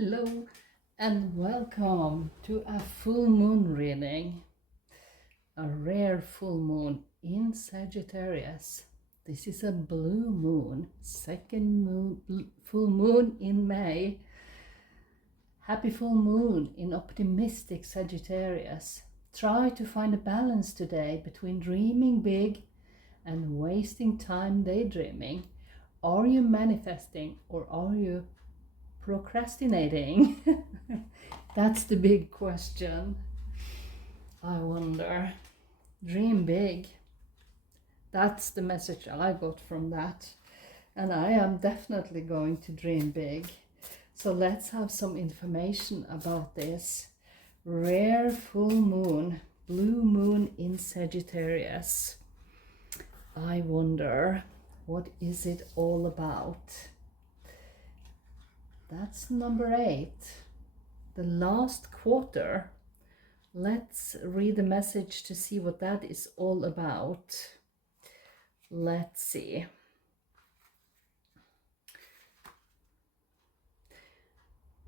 Hello and welcome to a full moon reading, a rare full moon in Sagittarius. This is a blue moon, full moon in May. Happy full moon in optimistic Sagittarius. Try to find a balance today between dreaming big and wasting time daydreaming. Are you manifesting or are you procrastinating? That's the big question. I wonder. Dream big. That's the message I got from that. And I am definitely going to dream big. So let's have some information about this. Rare full moon, blue moon in Sagittarius. I wonder, what is it all about? That's number 8, the last quarter. Let's read the message to see what that is all about. Let's see.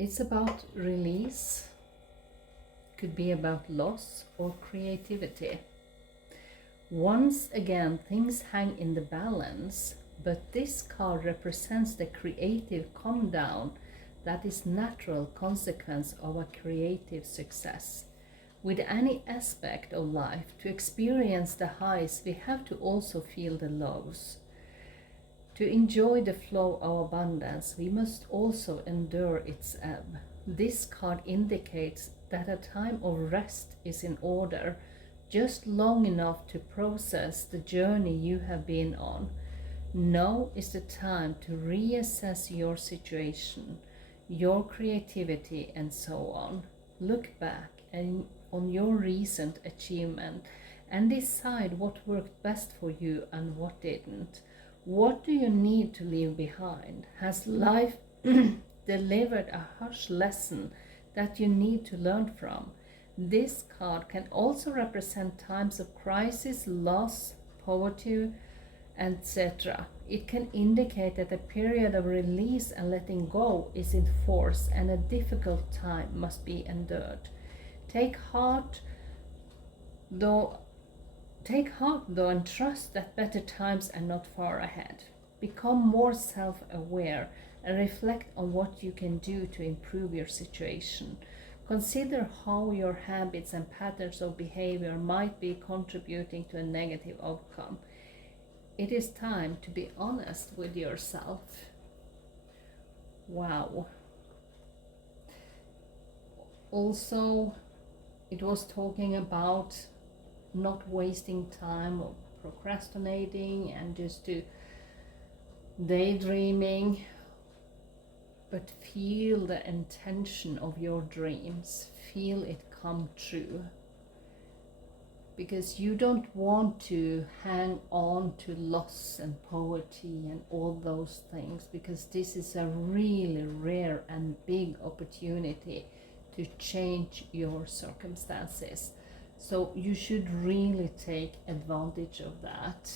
It's about release, could be about loss or creativity. Once again, things hang in the balance, but this card represents the creative calm down that is natural consequence of a creative success. With any aspect of life, to experience the highs, we have to also feel the lows. To enjoy the flow of abundance, we must also endure its ebb. This card indicates that a time of rest is in order, just long enough to process the journey you have been on. Now is the time to reassess your situation, your creativity, and so on. Look back on your recent achievement and decide what worked best for you and what didn't. What do you need to leave behind? Has life delivered a harsh lesson that you need to learn from? This card can also represent times of crisis, loss, poverty, etc. It can indicate that a period of release and letting go is in force and a difficult time must be endured. Take heart though and trust that better times are not far ahead. Become more self-aware and reflect on what you can do to improve your situation. Consider how your habits and patterns of behavior might be contributing to a negative outcome. It is time to be honest with yourself. Wow. Also, it was talking about not wasting time or procrastinating and just to daydreaming, but feel the intention of your dreams. Feel it come true. Because you don't want to hang on to loss and poverty and all those things, because this is a really rare and big opportunity to change your circumstances. So you should really take advantage of that.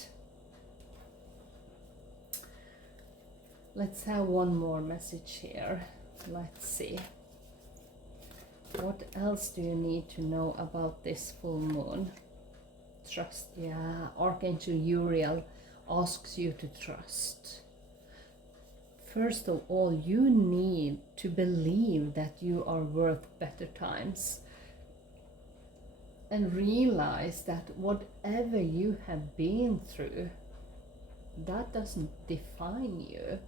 Let's have one more message here. Let's see. What else do you need to know about this full moon? Trust. Yeah, Archangel Uriel asks you to trust. First of all, you need to believe that you are worth better times. And realize that whatever you have been through, that doesn't define you.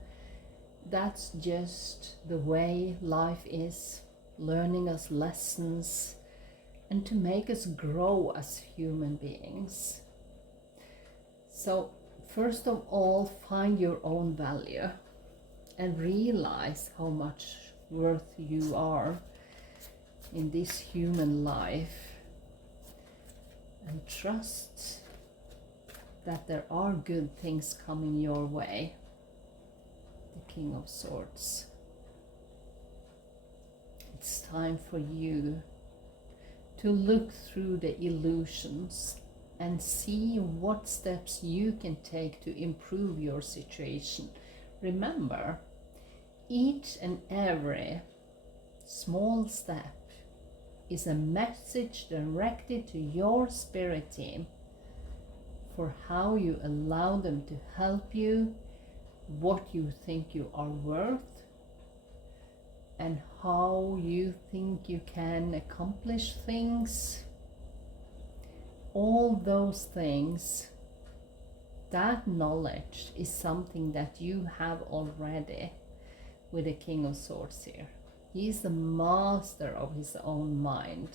That's just the way life is, learning us lessons and to make us grow as human beings. So first of all, find your own value and realize how much worth you are in this human life. And trust that there are good things coming your way. The King of Swords. It's time for you to look through the illusions and see what steps you can take to improve your situation. Remember, each and every small step is a message directed to your spirit team for how you allow them to help you, what you think you are worth, and how you think you can accomplish things. All those things, that knowledge is something that you have already with the King of Swords here. He is the master of his own mind.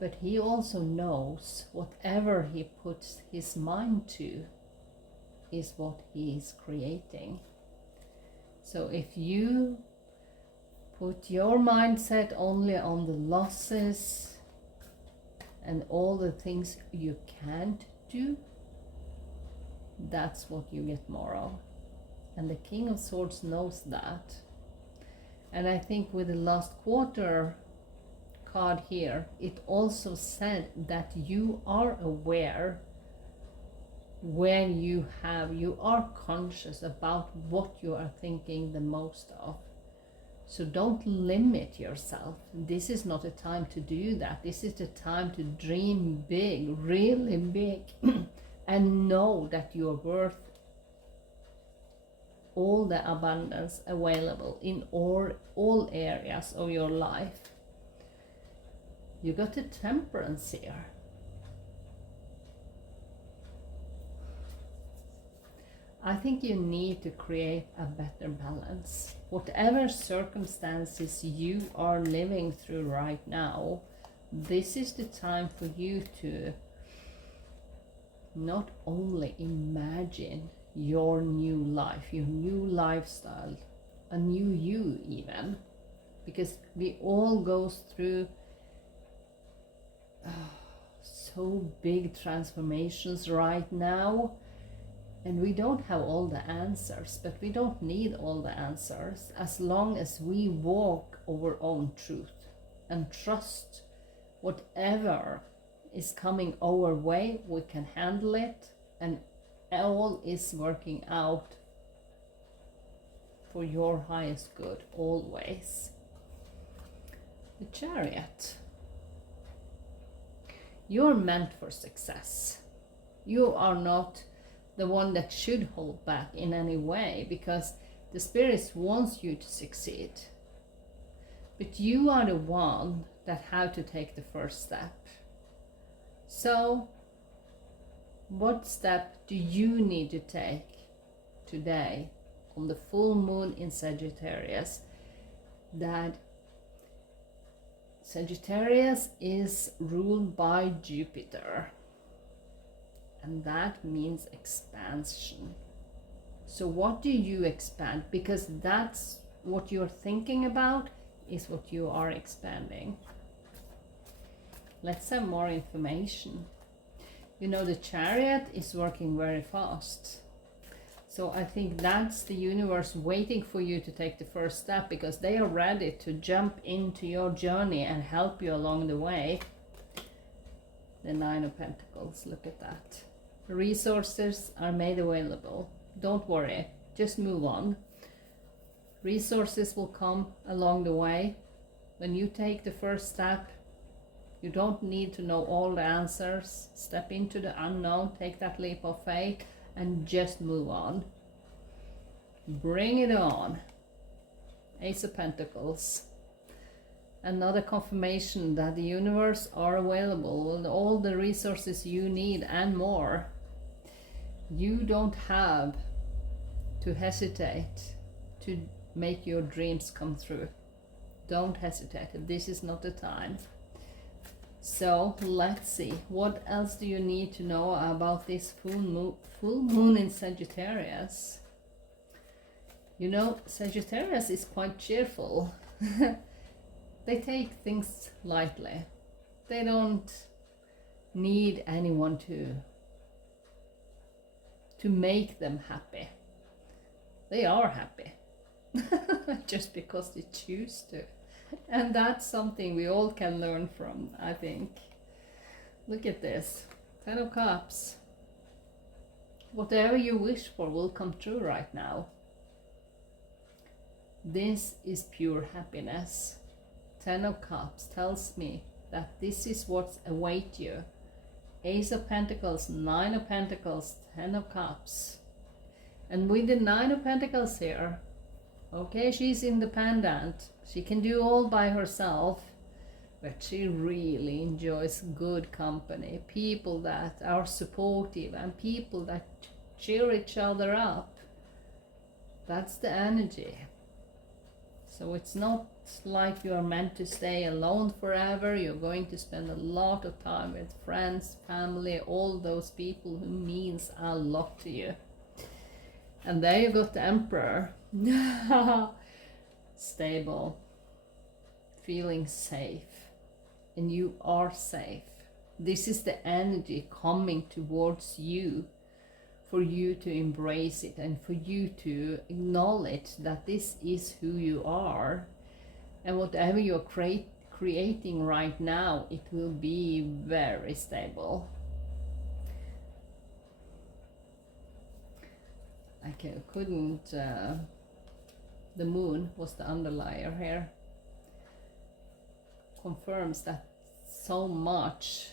But he also knows whatever he puts his mind to is what he is creating. So if you put your mindset only on the losses and all the things you can't do, that's what you get more of. And the King of Swords knows that. And I think with the last quarter card here, it also said that you are aware when you are conscious about what you are thinking the most of. So don't limit yourself. This is not a time to do that. This is the time to dream big, really big, and know that you are worth all the abundance available in all areas of your life. You got the Temperance here. I think you need to create a better balance. Whatever circumstances you are living through right now, this is the time for you to not only imagine your new life, your new lifestyle, a new you even, because we all go through so big transformations right now. And we don't have all the answers, but we don't need all the answers as long as we walk our own truth and trust whatever is coming our way, we can handle it, and all is working out for your highest good always. The Chariot. You're meant for success. You are not the one that should hold back in any way, because the spirits wants you to succeed. But you are the one that have to take the first step. So, what step do you need to take today on the full moon in Sagittarius? That Sagittarius is ruled by Jupiter. And that means expansion. So what do you expand? Because that's what you're thinking about is what you are expanding. Let's have more information. You know, the Chariot is working very fast. So I think that's the universe waiting for you to take the first step, because they are ready to jump into your journey and help you along the way. The Nine of Pentacles, look at that. Resources are made available. Don't worry, just move on. Resources will come along the way. When you take the first step, you don't need to know all the answers. Step into the unknown, take that leap of faith, and just move on. Bring it on. Ace of Pentacles. Another confirmation that the universe are available with all the resources you need and more. You don't have to hesitate to make your dreams come true. Don't hesitate. This is not the time. So let's see. What else do you need to know about this full moon in Sagittarius? You know, Sagittarius is quite cheerful. They take things lightly. They don't need anyone to make them happy. They are happy. Just because they choose to. And that's something we all can learn from, I think. Look at this. 10 of Cups. Whatever you wish for will come true right now. This is pure happiness. 10 of Cups tells me that this is what's await you. Ace of Pentacles, 9 of Pentacles, 10 of Cups. And with the 9 of Pentacles here, okay, she's independent. She can do all by herself. But she really enjoys good company. People that are supportive and people that cheer each other up. That's the energy. So it's not like you are meant to stay alone forever. You're going to spend a lot of time with friends, family, all those people who means a lot to you. And there you got the Emperor. Stable. Feeling safe. And you are safe. This is the energy coming towards you, for you to embrace it and for you to acknowledge that this is who you are. And whatever you're creating right now, it will be very stable. I couldn't, the moon was the underlier here. Confirms that so much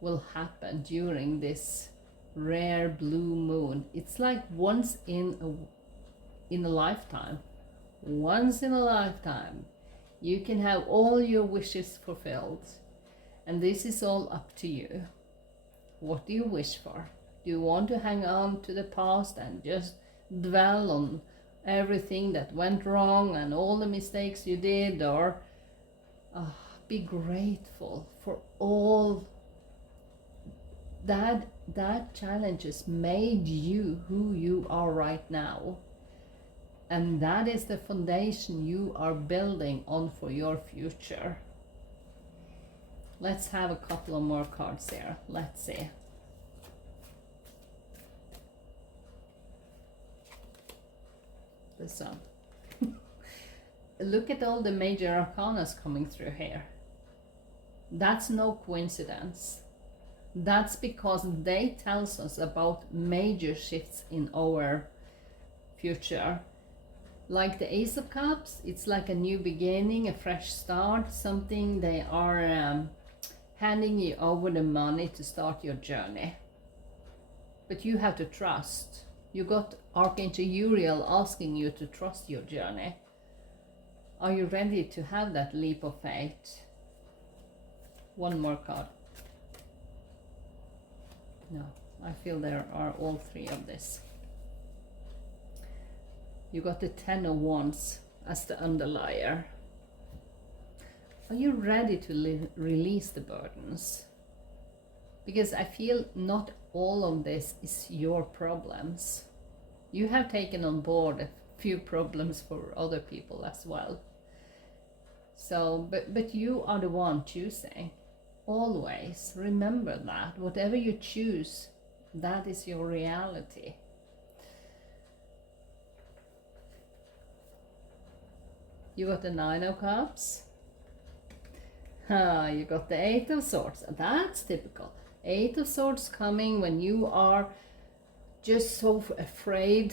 will happen during this rare blue moon. It's like once in a lifetime. Once in a lifetime you can have all your wishes fulfilled, and this is all up to you. What do you wish for? Do you want to hang on to the past and just dwell on everything that went wrong and all the mistakes you did, or be grateful for all that challenges made you who you are right now, and that is the foundation you are building on for your future. Let's have a couple of more cards here. Let's see. The Sun. Look at all the major arcanas coming through here. That's no coincidence. That's because they tell us about major shifts in our future. Like the Ace of Cups, it's like a new beginning, a fresh start, something they are handing you over the money to start your journey. But you have to trust. You got Archangel Uriel asking you to trust your journey. Are you ready to have that leap of faith? One more card. No, I feel there are all three of this. You got the 10 of Wands as the underlier. Are you ready to release the burdens? Because I feel not all of this is your problems. You have taken on board a few problems for other people as well. So, but you are the one choosing. Always remember that. Whatever you choose, that is your reality. You got the 9 of Cups. You got the 8 of Swords. That's typical. 8 of Swords coming when you are just so afraid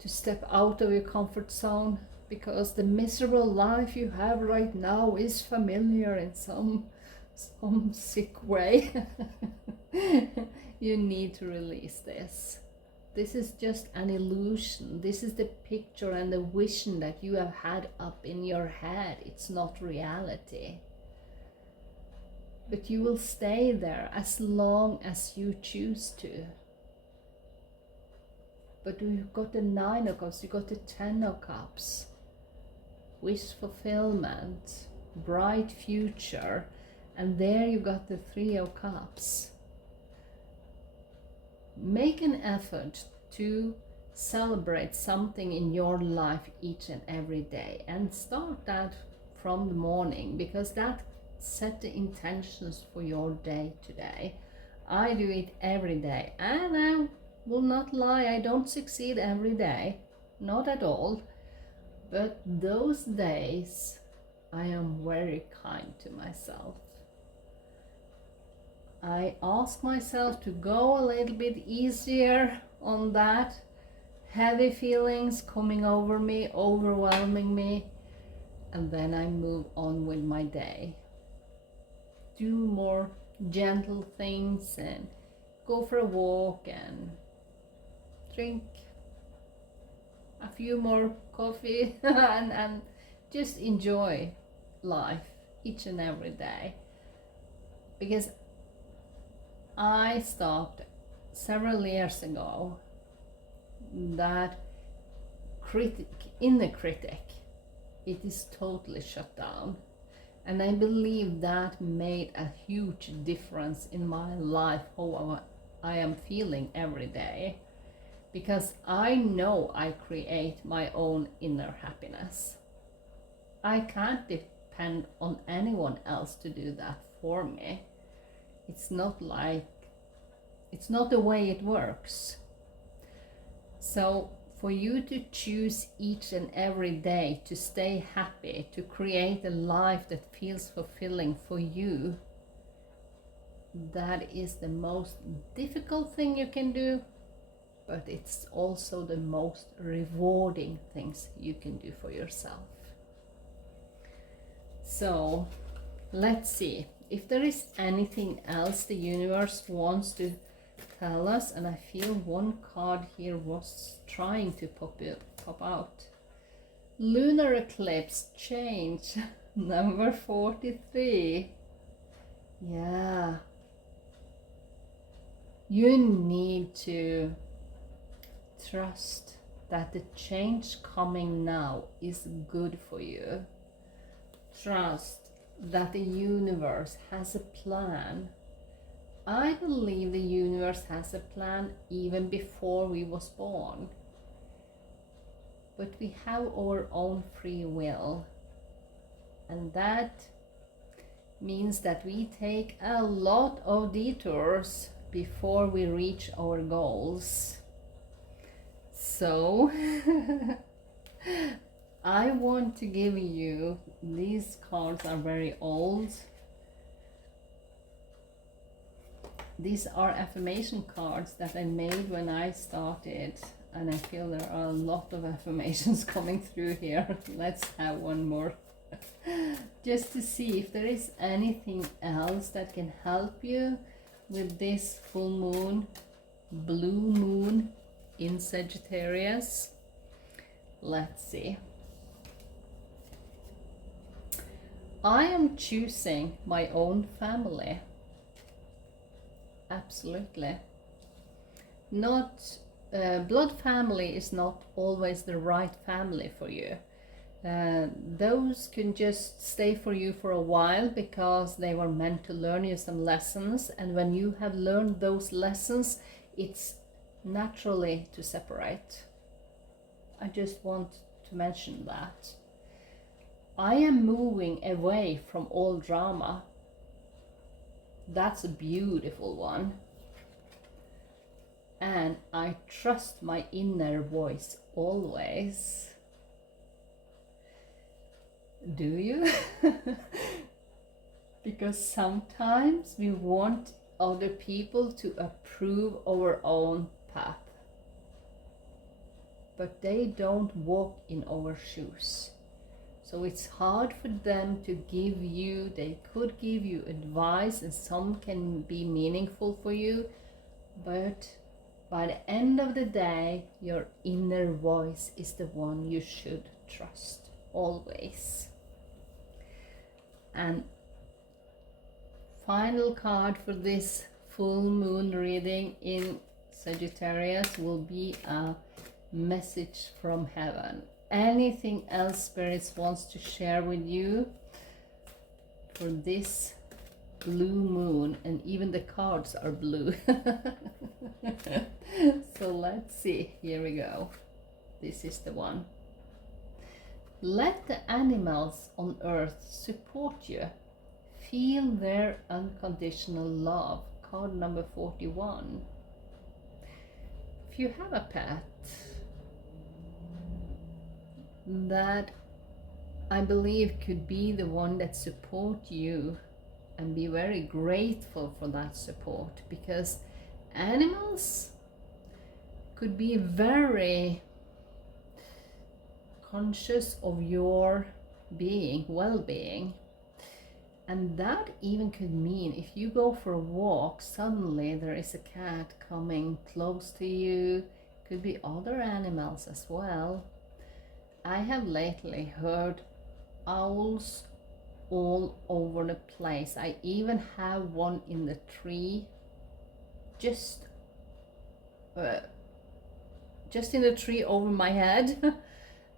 to step out of your comfort zone, because the miserable life you have right now is familiar in some sick way. You need to release this. This is just an illusion. This is the picture and the vision that you have had up in your head. It's not reality. But you will stay there as long as you choose to. But you've got the 9 of Cups, you got the 10 of Cups. Wish fulfillment, bright future, and there you got the 3 of Cups. Make an effort to celebrate something in your life each and every day, and start that from the morning, because that set the intentions for your day today. I do it every day, and I will not lie, I don't succeed every day, not at all, but those days I am very kind to myself. I ask myself to go a little bit easier on that heavy feelings coming over me, overwhelming me, and then I move on with my day. Do more gentle things and go for a walk and drink a few more coffee and just enjoy life each and every day. Because I stopped several years ago that inner critic, it is totally shut down. And I believe that made a huge difference in my life, how I am feeling every day. Because I know I create my own inner happiness. I can't depend on anyone else to do that for me. It's not the way it works. So for you to choose each and every day to stay happy, to create a life that feels fulfilling for you, that is the most difficult thing you can do, but it's also the most rewarding things you can do for yourself. So let's see if there is anything else the universe wants to tell us. And I feel one card here was trying to pop out. Lunar eclipse change number 43. Yeah, you need to trust that the change coming now is good for you. Trust that the universe has a plan. I believe the universe has a plan even before we was born. But we have our own free will. And that means that we take a lot of detours before we reach our goals. So I want to give you, these cards are very old. These are affirmation cards that I made when I started, and I feel there are a lot of affirmations coming through here. Let's have one more just to see if there is anything else that can help you with this full moon, blue moon in Sagittarius. Let's see. I am choosing my own family. Absolutely. Not blood family is not always the right family for you. Those can just stay for you for a while because they were meant to learn you some lessons, and when you have learned those lessons, it's naturally to separate. I just want to mention that. I am moving away from all drama. That's a beautiful one. And I trust my inner voice always. Do you? Because sometimes we want other people to approve our own path, but they don't walk in our shoes. So it's hard for them to give you, they could give you advice, and some can be meaningful for you, but by the end of the day, your inner voice is the one you should trust always. And final card for this full moon reading in Sagittarius will be a message from heaven. Anything else Spirits wants to share with you for this blue moon, and even the cards are blue. So let's see, here we go. This is the one. Let the animals on earth support you. Feel their unconditional love. Card number 41. If you have a pet, that I believe could be the one that support you, and be very grateful for that support, because animals could be very conscious of your being, well-being. And that even could mean if you go for a walk, suddenly there is a cat coming close to you. Could be other animals as well. I have lately heard owls all over the place. I even have one in the tree, just in the tree over my head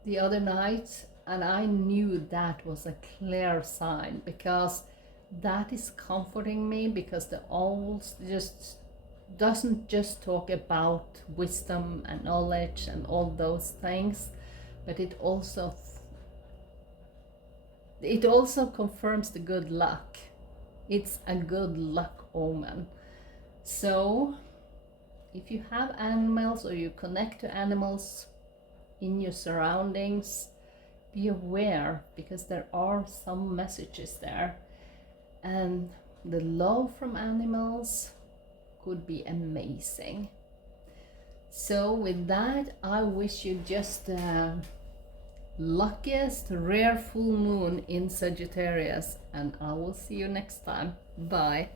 the other night, and I knew that was a clear sign, because that is comforting me, because the owls just doesn't just talk about wisdom and knowledge and all those things, but it also confirms the good luck. It's a good luck omen. So if you have animals or you connect to animals in your surroundings, be aware, because there are some messages there, and the love from animals could be amazing. So with that, I wish you just luckiest rare full moon in Sagittarius, and I will see you next time. Bye.